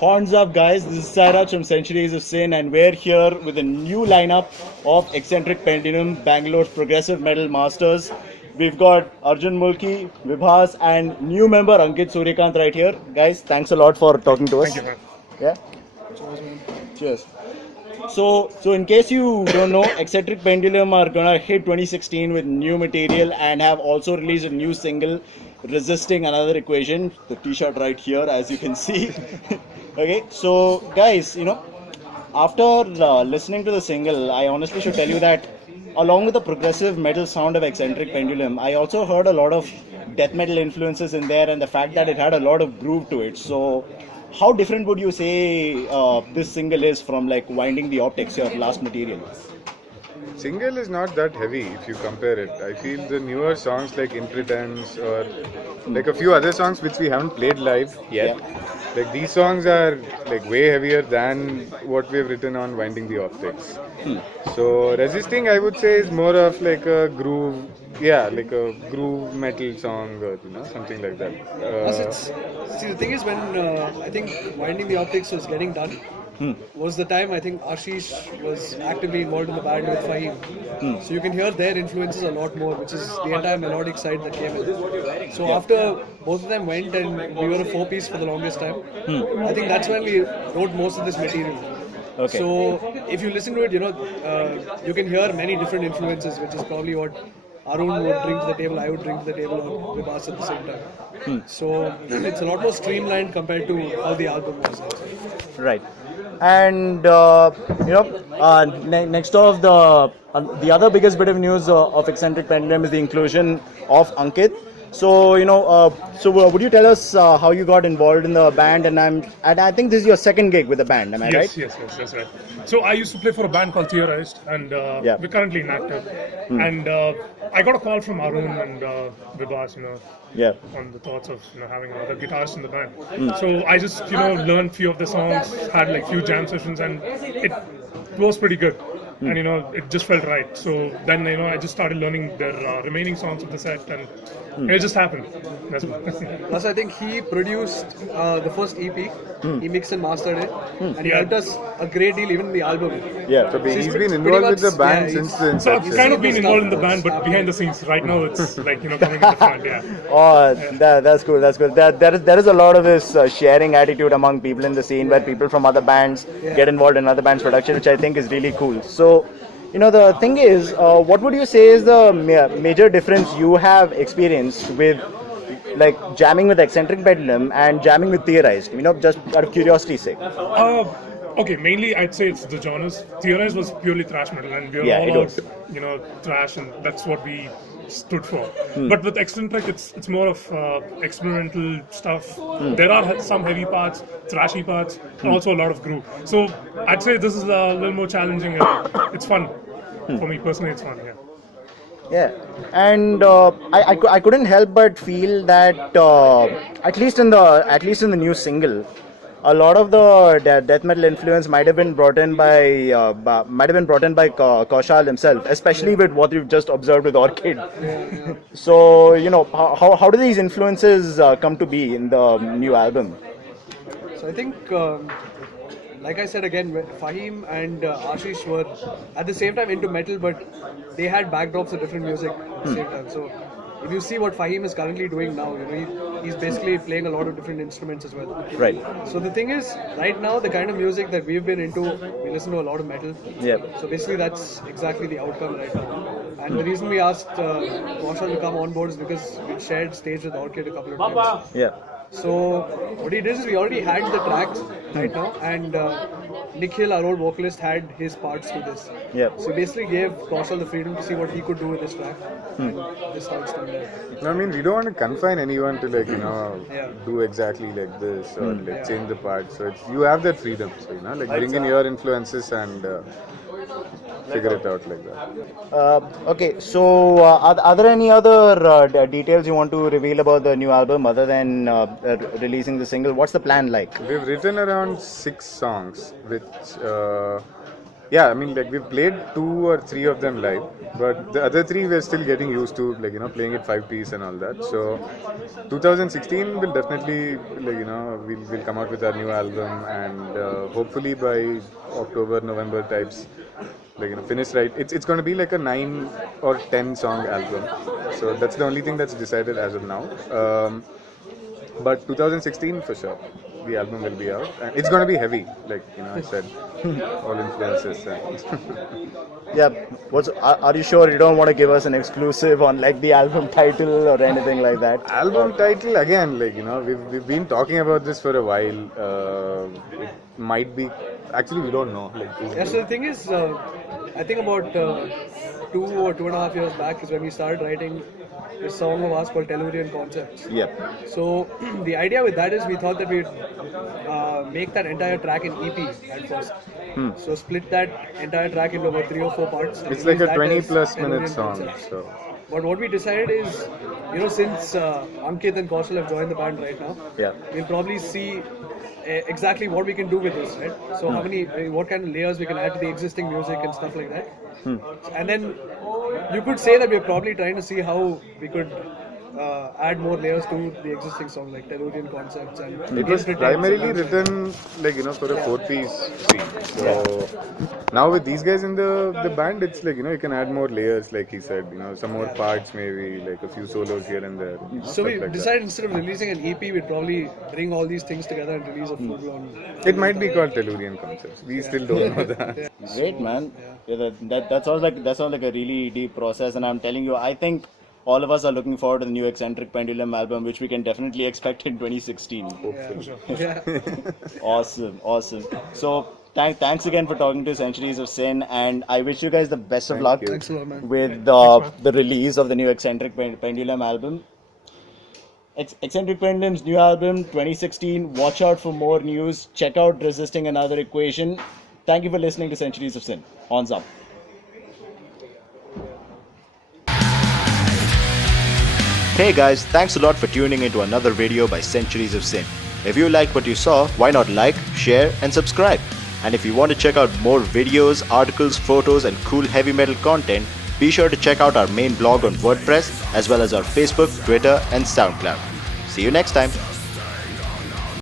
Horns up, guys. This is Sairaj from Centuries of Sin, and we're here with a new lineup of Eccentric Pendulum, Bangalore's progressive metal masters. We've got Arjun Mulki, Vibhas, and new member Ankit Suryakanth right here. Guys, thanks a lot for talking to us. Thank you, man. Yeah? Cheers. So in case you don't know, Eccentric Pendulum are gonna hit 2016 with new material and have also released a new single, Resisting Another Equation. The T-shirt right here, as you can see. Okay, so guys, after listening to the single, I honestly should tell you that along with the progressive metal sound of Eccentric Pendulum, I also heard a lot of death metal influences in there, and the fact that it had a lot of groove to it. So how different would you say this single is from like Winding the Optics, your last material? Single is not that heavy if you compare it. I feel the newer songs like In Pretense or like a few other songs which we haven't played live yet. Like these songs are like way heavier than what we've written on Winding the Optics. So Resisting, I would say, is more of like a groove, like a groove metal song or something like that. See, the thing is, when I think Winding the Optics was getting done, was the time I think Ashish was actively involved in the band with Fahim. So you can hear their influences a lot more, which is the entire melodic side that came in. So after both of them went and we were a four-piece for the longest time, I think that's when we wrote most of this material. Okay. So if you listen to it, you can hear many different influences, which is probably what Arun would bring to the table, I would bring to the table, or Vibhas at the same time. So it's a lot more streamlined compared to how the album was. Right. And next off, the other biggest bit of news of Eccentric Pendulum is the inclusion of Ankit. So would you tell us how you got involved in the band? And I think this is your second gig with the band. Am I right? Yes, that's right. So I used to play for a band called Theorized, and we're currently inactive. And I got a call from Arun and Vibhas, on the thoughts of having another guitarist in the band. So I just learned few of the songs, had like few jam sessions, and it was pretty good. And it just felt right. So then I just started learning the remaining songs of the set, and it just happened. Plus, I think he produced the first EP. He mixed and mastered it, and he helped us a great deal, even in the album. Yeah. So he's been involved with the band since the So inception. I've kind of been involved in the band, but behind the scenes. Right now, it's like coming at the front. Yeah. Oh, that's cool. That's good. There is a lot of this sharing attitude among people in the scene, where people from other bands get involved in other bands' production, which I think is really cool. So, the thing is, what would you say is the major difference you have experienced with, like, jamming with Eccentric Pendulum and jamming with Theorized? Just out of curiosity's sake. Okay, mainly I'd say it's the genres. Theorized was purely thrash metal, and we were all out, thrash, and that's what we stood for. But with Eccentric, it's more of experimental stuff. There are some heavy parts, thrashy parts, and also a lot of groove. So I'd say this is a little more challenging. It's fun. For me personally, it's fun. Yeah. Yeah, and I couldn't help but feel that at least in the new single, a lot of the death metal influence might have been brought in by Kaushal himself, especially with what you've just observed with Orchid. So how do these influences come to be in the new album? So I think, like I said again, Fahim and Ashish were at the same time into metal, but they had backdrops of different music at the same time. So if you see what Fahim is currently doing now, he's basically playing a lot of different instruments as well. Right. So the thing is, right now, the kind of music that we've been into, we listen to a lot of metal. Yeah. So basically, that's exactly the outcome right now. And the reason we asked Kaushal to come on board is because we shared stage with Orchid a couple of times. Yeah. So what he did is we already had the tracks right now, and Nikhil, our old vocalist, had his parts to this. Yeah. So basically gave Kaushal the freedom to see what he could do with this track. And this is how it's turned out. No, I mean, we don't want to confine anyone to do exactly like this or change the parts. So you have that freedom. So bring in your influences and figure it out like that. Okay, so are there any other details you want to reveal about the new album other than releasing the single? What's the plan like? We've written around 6 songs, which Yeah, I mean, like we've played 2 or 3 of them live, but the other 3 we're still getting used to, like, playing it 5-piece and all that. So 2016 will definitely, like, we'll come out with our new album, and hopefully by October, November types, like, finish right. It's going to be like a 9 or 10 song album. So that's the only thing that's decided as of now. But 2016 for sure, the album will be out, and it's going to be heavy, like I said, all influences. Yeah, are you sure you don't want to give us an exclusive on like the album title or anything like that? Album title again, like we've been talking about this for a while. It might be, actually we don't know. Yeah, so the thing is, I think about 2 or 2.5 years back is when we started writing this song of ours called Tellurian Concepts. Yeah. So the idea with that is we thought that we'd make that entire track in EP at first. So split that entire track into about 3 or 4 parts. It's like a 20+ minute song. So. But what we decided is, since Ankit and Kaushal have joined the band right now, we'll probably see exactly what we can do with this, right? So what kind of layers we can add to the existing music and stuff like that. And then you could say that we're probably trying to see how we could add more layers to the existing song, like Tellurian Concepts. And it was primarily written, like, for a 4-piece scene. So now with these guys in the band, it's like, you can add more layers, like he said, some more parts, maybe like a few solos here and there. So we decided instead of releasing an EP, we'd probably bring all these things together and release a full-blown. It might be called Tellurian Concepts. We still don't know that. Great, man. Yeah, that sounds like a really deep process, and I'm telling you, I think all of us are looking forward to the new Eccentric Pendulum album, which we can definitely expect in 2016. Yeah. Awesome. So thanks again for talking to Centuries of Sin, and I wish you guys the best of luck Thanks a lot, man. with the release of the new Eccentric Pendulum album. Eccentric Pendulum's new album 2016. Watch out for more news. Check out Resisting Another Equation. Thank you for listening to Centuries of Sin. Hands up. Hey guys, thanks a lot for tuning into another video by Centuries of Sin. If you liked what you saw, why not like, share and subscribe? And if you want to check out more videos, articles, photos and cool heavy metal content, be sure to check out our main blog on WordPress as well as our Facebook, Twitter and SoundCloud. See you next time.